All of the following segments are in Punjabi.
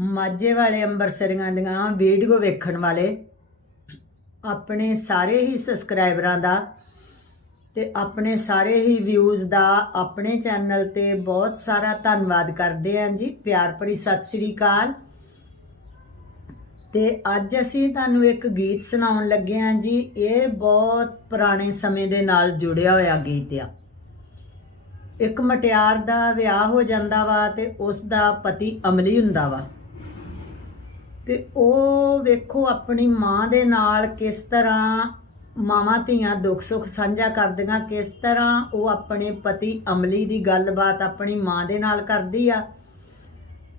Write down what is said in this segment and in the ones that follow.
ਮਾਝੇ ਵਾਲੇ ਅੰਬਰਸਰੀਆਂ ਦੀਆਂ ਵੀਡੀਓ ਵੇਖਣ ਵਾਲੇ ਆਪਣੇ ਸਾਰੇ ਹੀ ਸਬਸਕ੍ਰਾਈਬਰਾਂ ਦਾ ਤੇ ਆਪਣੇ ਸਾਰੇ ਹੀ ਵਿਊਜ਼ ਦਾ ਆਪਣੇ ਚੈਨਲ ਤੇ ਬਹੁਤ ਸਾਰਾ ਧੰਨਵਾਦ ਕਰਦੇ ਹਾਂ ਜੀ। ਪਿਆਰ ਭਰੀ ਸਤਿ ਸ੍ਰੀ ਅਕਾਲ। ਤੇ ਅੱਜ ਅਸੀਂ ਤੁਹਾਨੂੰ ਇੱਕ ਗੀਤ ਸੁਣਾਉਣ ਲੱਗੇ ਹਾਂ ਜੀ। ਇਹ ਬਹੁਤ ਪੁਰਾਣੇ ਸਮੇਂ ਦੇ ਨਾਲ ਜੁੜਿਆ ਹੋਇਆ ਗੀਤ ਆ। ਇੱਕ ਮਟਿਆਰ ਦਾ ਵਿਆਹ ਹੋ ਜਾਂਦਾ ਵਾ ਤੇ ਉਸ ਦਾ ਪਤੀ ਅਮਲੀ ਹੁੰਦਾ ਵਾ। ਤੇ ਉਹ ਵੇਖੋ ਆਪਣੀ ਮਾਂ ਦੇ ਨਾਲ ਕਿਸ ਤਰ੍ਹਾਂ ਮਾਵਾਂ ਧੀਆਂ ਦੁੱਖ ਸੁੱਖ ਸਾਂਝਾ ਕਰਦੀਆਂ, ਕਿਸ ਤਰ੍ਹਾਂ ਉਹ ਆਪਣੇ ਪਤੀ ਅਮਲੀ ਦੀ ਗੱਲਬਾਤ ਆਪਣੀ ਮਾਂ ਦੇ ਨਾਲ ਕਰਦੀ ਆ।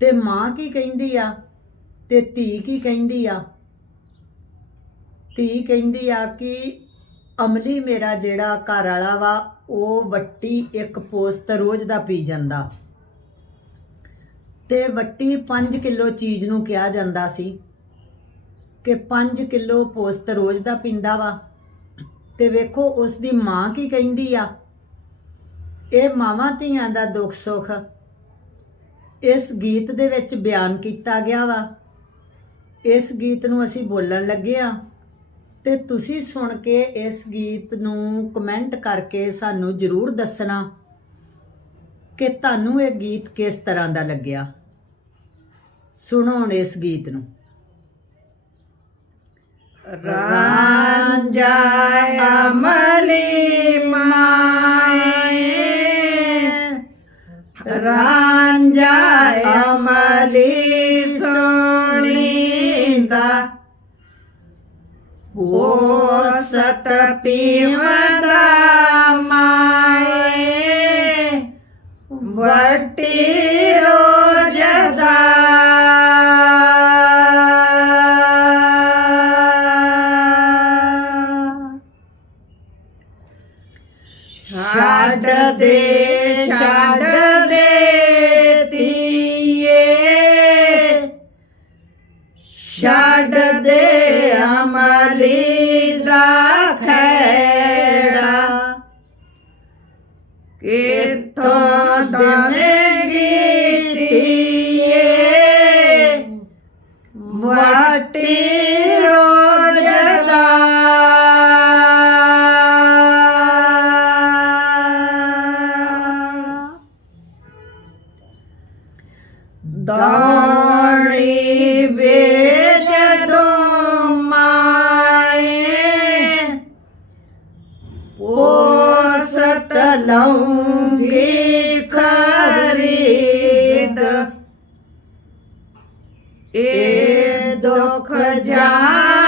ਤੇ ਮਾਂ ਕੀ ਕਹਿੰਦੀ ਆ? ਤੇ ਧੀ ਕੀ ਕਹਿੰਦੀ ਆ? ਧੀ ਕਹਿੰਦੀ ਆ ਕਿ ਅਮਲੀ ਮੇਰਾ ਜਿਹੜਾ ਘਰ ਵਾਲਾ ਵਾ, ਉਹ ਵੱਟੀ ਇੱਕ ਪੋਸਤ ਰੋਜ਼ ਦਾ ਪੀ ਜਾਂਦਾ। ਤੇ ਵੱਟੀ 5 ਕਿਲੋ ਚੀਜ਼ ਨੂੰ ਕਿਹਾ ਜਾਂਦਾ ਸੀ ਕਿ 5 ਕਿਲੋ ਪੋਸਤ ਰੋਜ਼ ਦਾ ਪੀਂਦਾ ਵਾ। ਤੇ ਵੇਖੋ, ਉਸ ਦੀ ਮਾਂ ਕੀ ਕਹਿੰਦੀ ਆ? ਇਹ ਮਾਵਾਂ ਧੀਆਂ ਦਾ ਦੁੱਖ ਸੁੱਖ ਇਸ ਗੀਤ ਦੇ ਵਿੱਚ ਬਿਆਨ ਕੀਤਾ ਗਿਆ ਵਾ। ਇਸ ਗੀਤ ਨੂੰ ਅਸੀਂ ਬੋਲਣ ਲੱਗੇ ਆ। ਤੇ ਤੁਸੀਂ ਸੁਣ ਕੇ ਇਸ ਗੀਤ ਨੂੰ ਕਮੈਂਟ ਕਰਕੇ ਸਾਨੂੰ ਜਰੂਰ ਦੱਸਣਾ ਕਿ ਤੁਹਾਨੂੰ ਇਹ ਗੀਤ ਕਿਸ ਤਰ੍ਹਾਂ ਦਾ ਲੱਗਿਆ। ਸੁਣੋ ਹੁਣ ਇਸ ਗੀਤ ਨੂੰ। ਰਾਂਝਾ ਅਮਲੀ ਮਾਏ। ਰਾਂਝਾ ਅਮਲੀ ਸੋਣੀਂਦਾ। ਪੋਸਤ ਸਤ ਮਾਏ ਛੱਡ ਦੇ ਅਮਲੀ ਦਾ ਖੇੜਾ ਕਿਥੋਂ ਦਵੇਗੀ ਤੀਏ ਵਾਟੀ ਰੋਜਦਾ ਦਾਣੀ ਵੇਚ Yeah.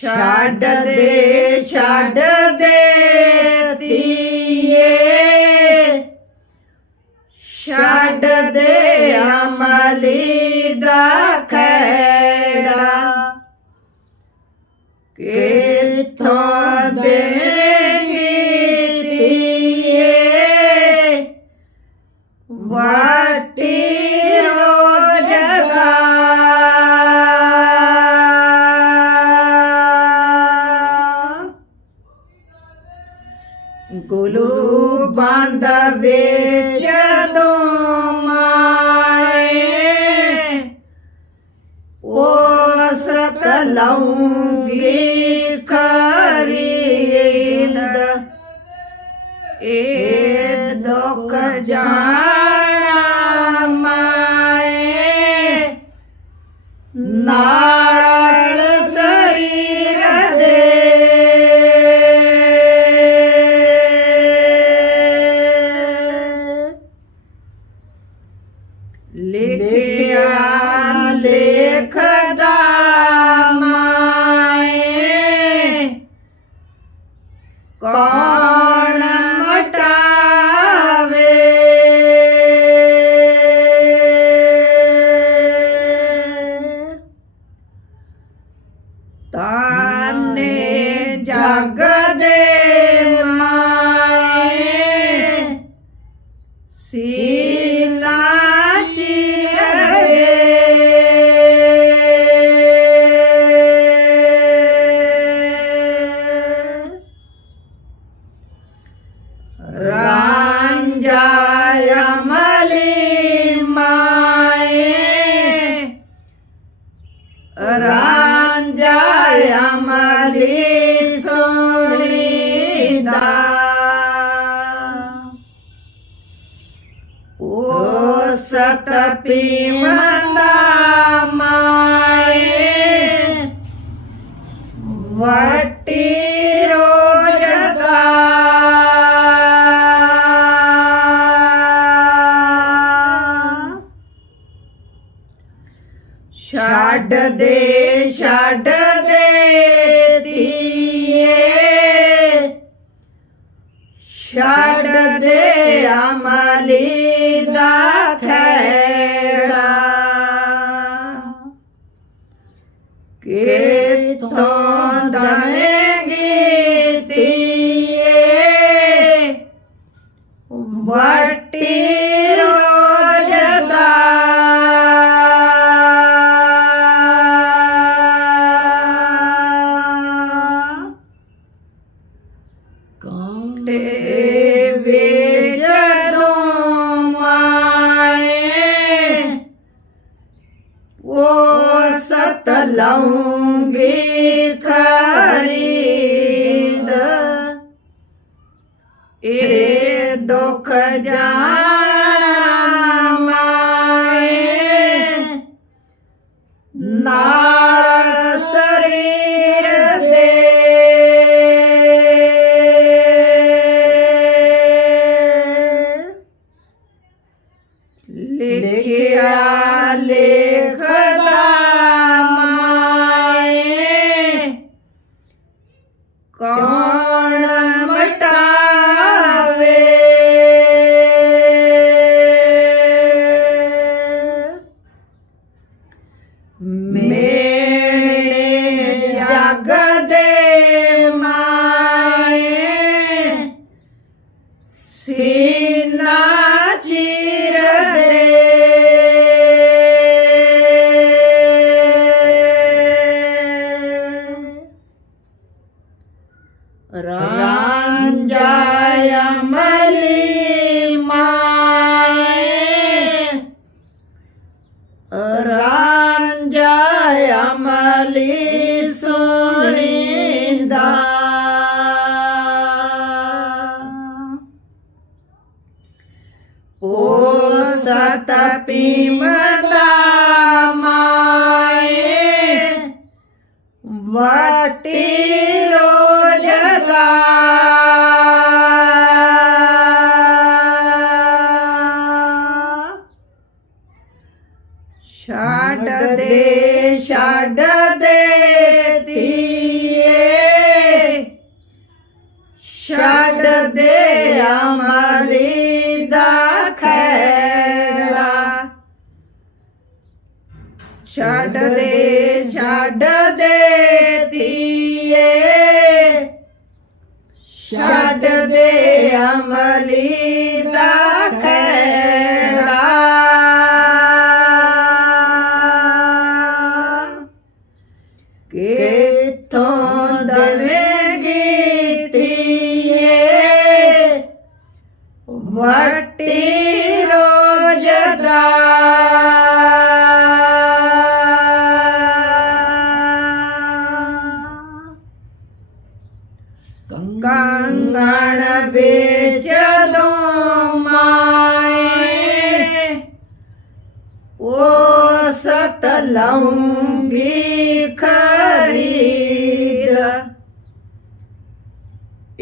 Shut the day, shut the. विचदो माये ओसत लौङ्गी करीद ए लोक जान ताने जग दे माए सीला चिर रांझा ഭീമന്താമായേ വട്ടി ഷഡദേ ഷഡദേ ഷഡദേ അമലേ देवे जदों माए वो सत लौंगी खरी God. ਸਤ ਪੀਮਦਾ ਮਾਏ ਵਾਟੀ ਰੋਜਗਾ ਛੱਡ ਦੇ ਛੱਡ ਦੇ ਧੀਏ ਛੱਡ ਦੇ ਅਮਲੀ ਛੱਡ ਦੇ ਛੱਡ ਦੇ ਧੀਏ। ਛੱਡ ਦੇ ਅਮਲੀ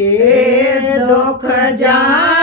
ਇਹ ਦੁਖ ਜਾਣਾ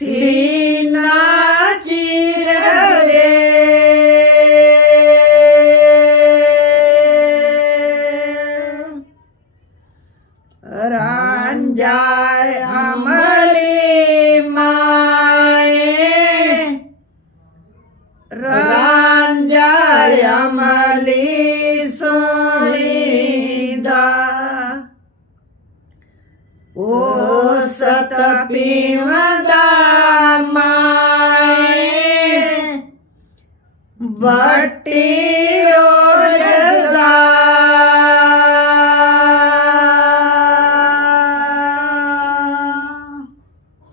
ਸੀਨਾ ਚੀਰ ਰੇ ਰਾਂਝਾਇ ਅਮਲੀ ਮਾਏ। ਰਾਂਝਾਇ ਅਮਲੀ ਸੁਣੀਦਾ ਉਹ ਸਤ ਪੀਵਦਾ வட்டே